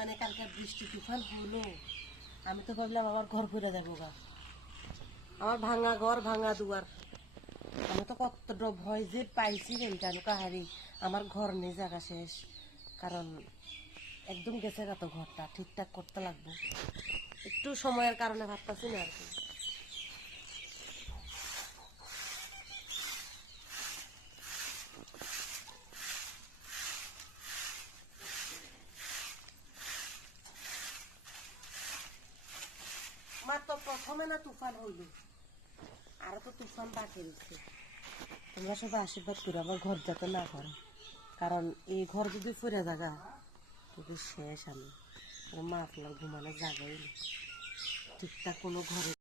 পরিমাণে কালকে বৃষ্টি তুফান হলো, আমি তো ভাবলাম আমার ঘর ঘুরে যাবো গা, আমার ভাঙা ঘর ভাঙা দুয়ার। আমি তো কতটা ভয় যে পাইছি জানো কাহারি, আমার ঘর নেই, জায়গা শেষ। কারণ একদম গেছে গা তো, ঘরটা ঠিকঠাক করতে লাগবে, একটু সময়ের কারণে ভাবতেছি না আর কি। আমার তো প্রথমে না তুফান হইল, আরো তো তুফান বাকি রয়েছে। তোমরা সবাই আশীর্বাদ করে আমার ঘর যাতে না করে, কারণ এই ঘর যদি ফুরে জায়গা তবে শেষ। আমি মা আপনার ঘুমানোর জায়গাই নেই, ঠিকঠাক কোনো ঘরে।